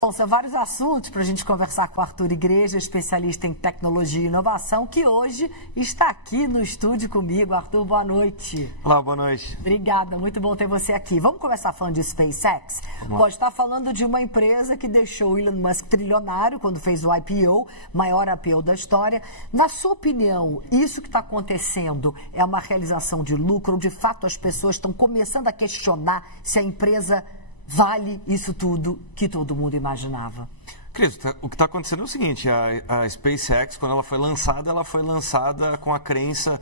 Bom, são vários assuntos para a gente conversar com o Arthur Igreja, especialista em tecnologia e inovação, que hoje está aqui no estúdio comigo. Arthur, boa noite. Olá, boa noite. Obrigada, muito bom ter você aqui. Vamos começar falando de SpaceX? Pode estar falando de uma empresa que deixou o Elon Musk trilionário quando fez o IPO, maior IPO da história. Na sua opinião, isso que está acontecendo é uma realização de lucro ou de fato as pessoas estão começando a questionar se a empresa vale isso tudo que todo mundo imaginava? Cris, o que está acontecendo é o seguinte, a SpaceX, quando ela foi lançada com a crença,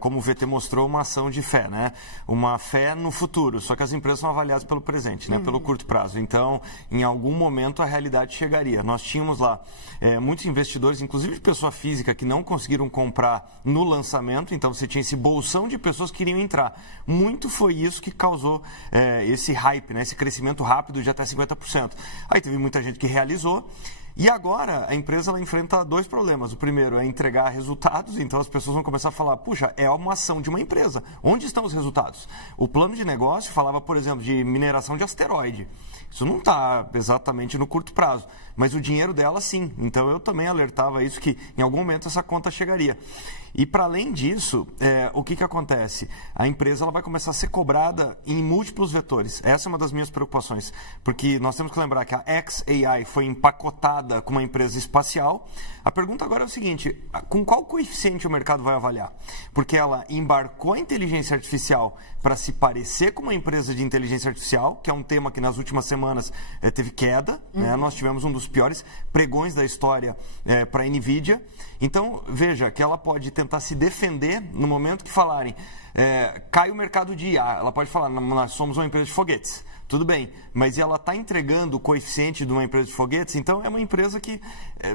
como o VT mostrou, uma ação de fé, né? Uma fé no futuro, só que as empresas são avaliadas pelo presente, né? Pelo curto prazo. Então, em algum momento, a realidade chegaria. Nós tínhamos lá muitos investidores, inclusive de pessoa física, que não conseguiram comprar no lançamento, então você tinha esse bolsão de pessoas que queriam entrar. Muito foi isso que causou esse hype, né? Esse crescimento rápido de até 50%. Aí teve muita gente que realizou. E agora a empresa ela enfrenta dois problemas. O primeiro é entregar resultados, então as pessoas vão começar a falar, puxa, é uma ação de uma empresa. Onde estão os resultados? O plano de negócio falava, por exemplo, de mineração de asteroide. Isso não está exatamente no curto prazo, mas o dinheiro dela sim. Então eu também alertava isso, que em algum momento essa conta chegaria. E para além disso, o que acontece? A empresa ela vai começar a ser cobrada em múltiplos vetores. Essa é uma das minhas preocupações, porque nós temos que lembrar que a xAI foi empacotada com uma empresa espacial. A pergunta agora é o seguinte, com qual coeficiente o mercado vai avaliar? Porque ela embarcou a inteligência artificial para se parecer com uma empresa de inteligência artificial, que é um tema que nas últimas semanas teve queda, né? Nós tivemos um dos piores pregões da história para a NVIDIA. Então, veja que ela pode tentar se defender no momento que falarem cai o mercado de IA. Ela pode falar, nós somos uma empresa de foguetes. Tudo bem, mas ela está entregando o coeficiente de uma empresa de foguetes, então é uma empresa que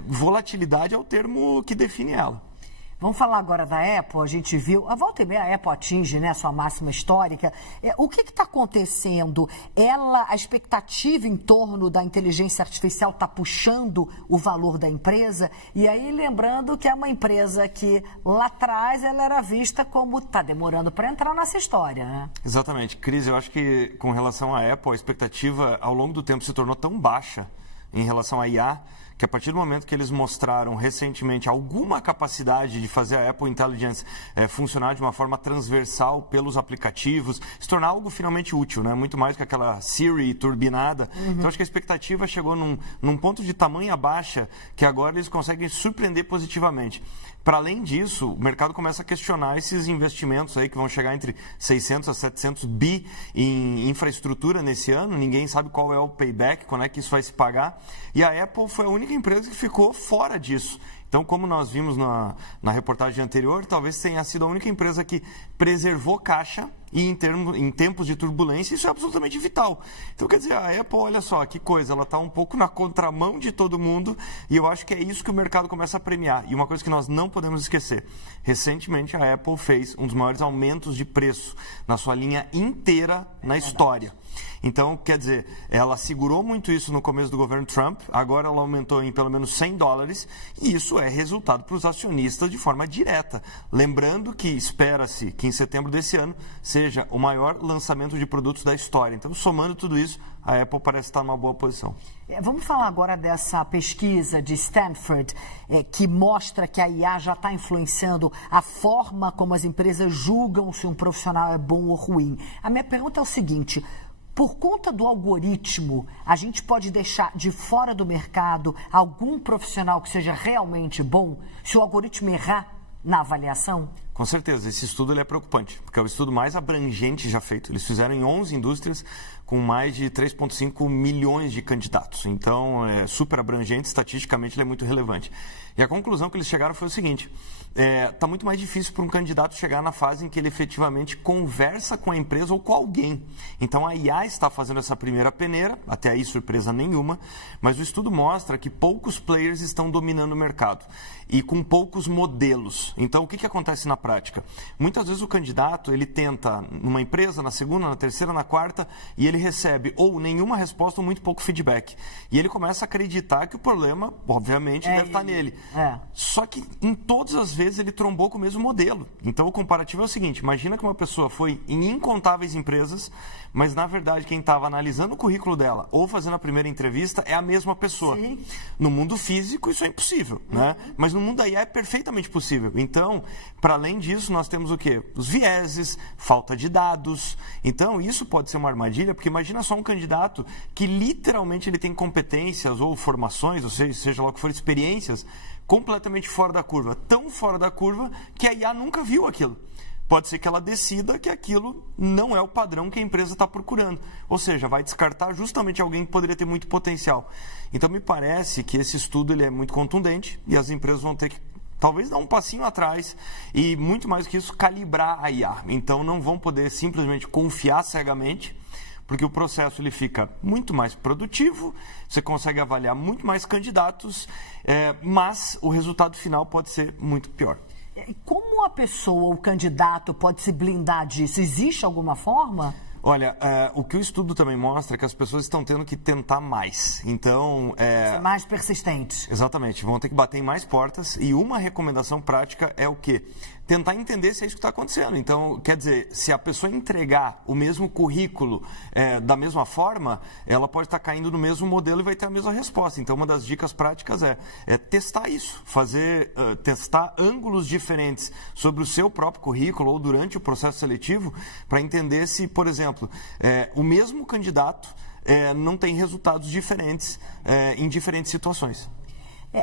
volatilidade é o termo que define ela. Vamos falar agora da Apple. A gente viu, a volta e meia a Apple atinge, né, sua máxima histórica. O que está acontecendo? A expectativa em torno da inteligência artificial está puxando o valor da empresa? E aí, lembrando que é uma empresa que lá atrás ela era vista como está demorando para entrar nessa história, né? Exatamente. Cris, eu acho que com relação à Apple, a expectativa ao longo do tempo se tornou tão baixa em relação à IA, que a partir do momento que eles mostraram recentemente alguma capacidade de fazer a Apple Intelligence funcionar de uma forma transversal pelos aplicativos, se tornar algo finalmente útil, né? Muito mais que aquela Siri turbinada. Então, acho que a expectativa chegou num ponto de tamanha baixa que agora eles conseguem surpreender positivamente. Para além disso, o mercado começa a questionar esses investimentos aí que vão chegar entre 600 a 700 bi em infraestrutura nesse ano. Ninguém sabe qual é o payback, quando é que isso vai se pagar. E a Apple foi a única empresa que ficou fora disso. Então, como nós vimos na reportagem anterior, talvez tenha sido a única empresa que preservou caixa e em tempos de turbulência, isso é absolutamente vital. Então, quer dizer, a Apple, olha só, que coisa, ela está um pouco na contramão de todo mundo e eu acho que é isso que o mercado começa a premiar. E uma coisa que nós não podemos esquecer, recentemente a Apple fez um dos maiores aumentos de preço na sua linha inteira na história. Então, quer dizer, ela segurou muito isso no começo do governo Trump, agora ela aumentou em pelo menos $100 e isso é resultado para os acionistas de forma direta. Lembrando que espera-se que em setembro desse ano seja o maior lançamento de produtos da história. Então, somando tudo isso, a Apple parece estar numa boa posição. Vamos falar agora dessa pesquisa de Stanford, que mostra que a IA já está influenciando a forma como as empresas julgam se um profissional é bom ou ruim. A minha pergunta é o seguinte: por conta do algoritmo, a gente pode deixar de fora do mercado algum profissional que seja realmente bom se o algoritmo errar na avaliação? Com certeza, esse estudo ele é preocupante, porque é o estudo mais abrangente já feito. Eles fizeram em 11 indústrias com mais de 3,5 milhões de candidatos. Então, é super abrangente, estatisticamente ele é muito relevante. E a conclusão que eles chegaram foi o seguinte: está muito mais difícil para um candidato chegar na fase em que ele efetivamente conversa com a empresa ou com alguém. Então, a IA está fazendo essa primeira peneira, até aí surpresa nenhuma, mas o estudo mostra que poucos players estão dominando o mercado e com poucos modelos. Então, o que acontece na prática? Muitas vezes o candidato, ele tenta numa empresa, na segunda, na terceira, na quarta, e ele recebe ou nenhuma resposta ou muito pouco feedback. E ele começa a acreditar que o problema, obviamente, deve estar nele. Só que em todas as vezes ele trombou com o mesmo modelo. Então o comparativo é o seguinte: imagina que uma pessoa foi em incontáveis empresas, mas na verdade quem estava analisando o currículo dela ou fazendo a primeira entrevista é a mesma pessoa. Sim. No mundo físico isso é impossível, né? Mas no mundo da IA é perfeitamente possível. Então, para além disso, nós temos o quê? Os vieses, falta de dados. Então, isso pode ser uma armadilha, porque imagina só um candidato que literalmente ele tem competências ou formações, ou seja lá o que for, experiências completamente fora da curva, tão fora da curva que a IA nunca viu aquilo. Pode ser que ela decida que aquilo não é o padrão que a empresa está procurando. Ou seja, vai descartar justamente alguém que poderia ter muito potencial. Então, me parece que esse estudo ele é muito contundente e as empresas vão ter que, talvez, dar um passinho atrás e, muito mais do que isso, calibrar a IA. Então, não vão poder simplesmente confiar cegamente, porque o processo ele fica muito mais produtivo, você consegue avaliar muito mais candidatos, mas o resultado final pode ser muito pior. Como a pessoa, o candidato, pode se blindar disso? Existe alguma forma? Olha, o que o estudo também mostra é que as pessoas estão tendo que tentar mais. Então, Ser mais persistentes. exatamente, vão ter que bater em mais portas. E uma recomendação prática é o quê? Tentar entender se é isso que está acontecendo. Então, quer dizer, se a pessoa entregar o mesmo currículo da mesma forma, ela pode estar caindo no mesmo modelo e vai ter a mesma resposta. Então, uma das dicas práticas é testar isso, testar ângulos diferentes sobre o seu próprio currículo ou durante o processo seletivo para entender se, por exemplo, o mesmo candidato não tem resultados diferentes em diferentes situações.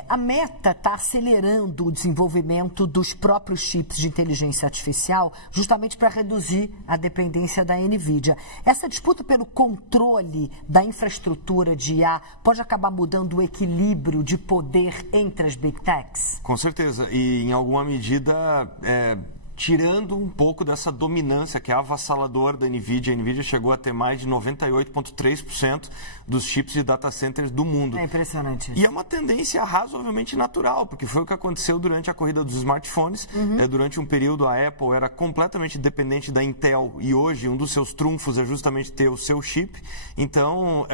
A Meta está acelerando o desenvolvimento dos próprios chips de inteligência artificial justamente para reduzir a dependência da NVIDIA. Essa disputa pelo controle da infraestrutura de IA pode acabar mudando o equilíbrio de poder entre as Big Techs? Com certeza. E, em alguma medida, tirando um pouco dessa dominância que é avassaladora da NVIDIA. A NVIDIA chegou a ter mais de 98,3% dos chips de data centers do mundo. É impressionante. E é uma tendência razoavelmente natural, porque foi o que aconteceu durante a corrida dos smartphones. Durante um período, a Apple era completamente dependente da Intel e hoje um dos seus trunfos é justamente ter o seu chip. Então,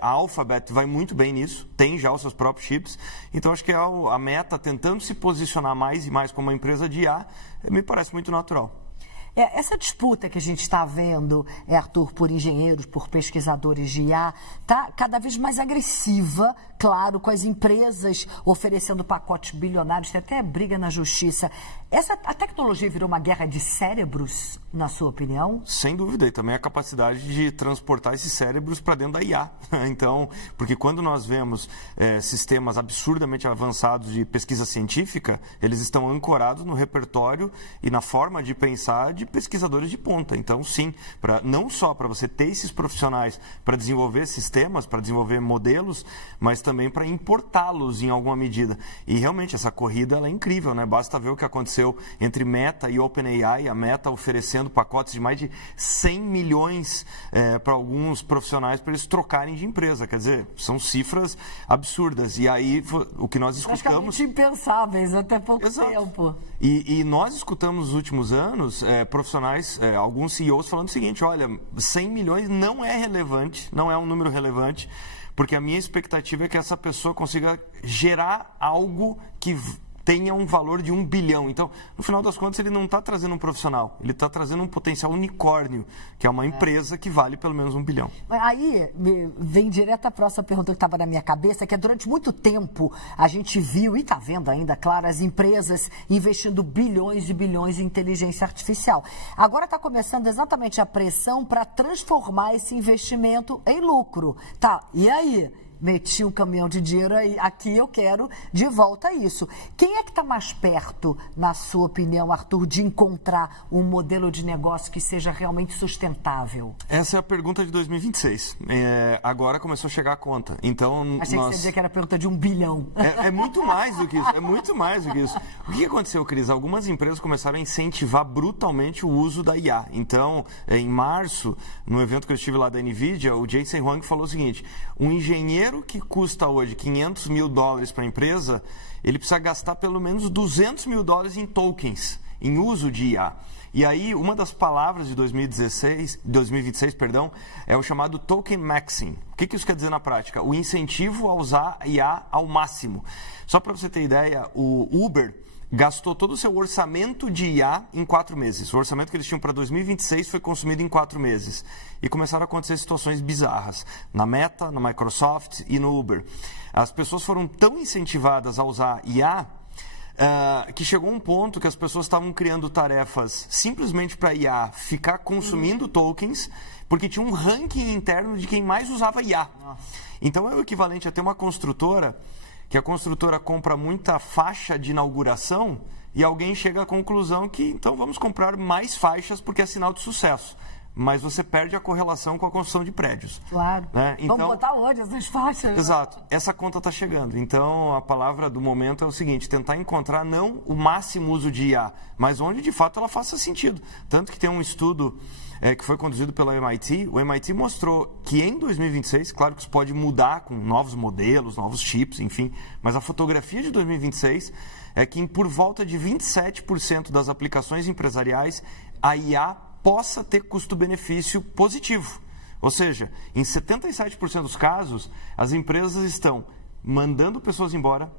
a Alphabet vai muito bem nisso, tem já os seus próprios chips. Então, acho que a Meta tentando se posicionar mais e mais como uma empresa de IA, me parece muito natural. Essa disputa que a gente está vendo, Arthur, por engenheiros, por pesquisadores de IA, está cada vez mais agressiva, claro, com as empresas oferecendo pacotes bilionários, tem até briga na justiça. A tecnologia virou uma guerra de cérebros, na sua opinião? Sem dúvida, e também a capacidade de transportar esses cérebros para dentro da IA. Então, porque quando nós vemos sistemas absurdamente avançados de pesquisa científica, eles estão ancorados no repertório e na forma de pensar de pesquisadores de ponta. Então, sim, não só para você ter esses profissionais para desenvolver sistemas, para desenvolver modelos, mas também para importá-los em alguma medida. E realmente essa corrida ela é incrível, né? Basta ver o que aconteceu entre Meta e OpenAI, a Meta oferecendo pacotes de mais de 100 milhões para alguns profissionais para eles trocarem de empresa. Quer dizer, são cifras absurdas. E aí o que nós escutamos... Praticamente impensáveis até pouco Exato. tempo. E nós escutamos nos últimos anos profissionais, alguns CEOs falando o seguinte: olha, 100 milhões não é relevante, não é um número relevante, porque a minha expectativa é que essa pessoa consiga gerar algo que tenha um valor de 1 bilhão. Então, no final das contas, ele não está trazendo um profissional, ele está trazendo um potencial unicórnio, que é uma empresa que vale pelo menos 1 bilhão. Aí vem direto a próxima pergunta que estava na minha cabeça, que é durante muito tempo a gente viu, e está vendo ainda, claro, as empresas investindo bilhões e bilhões em inteligência artificial. Agora está começando exatamente a pressão para transformar esse investimento em lucro. Tá, e aí? Meti um caminhão de dinheiro aí, aqui eu quero de volta isso. Quem é que está mais perto, na sua opinião, Arthur, de encontrar um modelo de negócio que seja realmente sustentável? Essa é a pergunta de 2026. Agora começou a chegar a conta. Então, achei que você dizia que era a pergunta de 1 bilhão. É muito mais do que isso, é muito mais do que isso. O que aconteceu, Cris? Algumas empresas começaram a incentivar brutalmente o uso da IA. Então, em março, no evento que eu estive lá da NVIDIA, o Jensen Huang falou o seguinte: um engenheiro que custa hoje $500 mil para a empresa, ele precisa gastar pelo menos $200 mil em tokens, em uso de IA. E aí, uma das palavras de 2026, é o chamado token maxing. O que isso quer dizer na prática? O incentivo a usar IA ao máximo. Só para você ter ideia, o Uber gastou todo o seu orçamento de IA em 4 meses. O orçamento que eles tinham para 2026 foi consumido em 4 meses. E começaram a acontecer situações bizarras na Meta, na Microsoft e no Uber. As pessoas foram tão incentivadas a usar IA que chegou um ponto que as pessoas estavam criando tarefas simplesmente para IA ficar consumindo tokens, porque tinha um ranking interno de quem mais usava IA. Então é o equivalente a ter uma construtora, que a construtora compra muita faixa de inauguração e alguém chega à conclusão que então vamos comprar mais faixas porque é sinal de sucesso. Mas você perde a correlação com a construção de prédios. Claro. Né? Então, vamos botar onde essas faixas? Exato. Essa conta está chegando. Então, a palavra do momento é o seguinte, tentar encontrar não o máximo uso de IA, mas onde de fato ela faça sentido. Tanto que tem um estudo que foi conduzido pela MIT, o MIT mostrou que em 2026, claro que isso pode mudar com novos modelos, novos chips, enfim, mas a fotografia de 2026 é que por volta de 27% das aplicações empresariais, a IA possa ter custo-benefício positivo. Ou seja, em 77% dos casos, as empresas estão mandando pessoas embora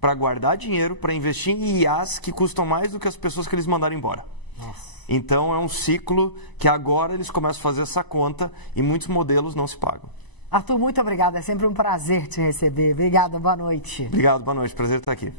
para guardar dinheiro, para investir em IAs que custam mais do que as pessoas que eles mandaram embora. Nossa. Então, é um ciclo que agora eles começam a fazer essa conta e muitos modelos não se pagam. Arthur, muito obrigada. É sempre um prazer te receber. Obrigada, boa noite. Obrigado, boa noite. Prazer estar aqui.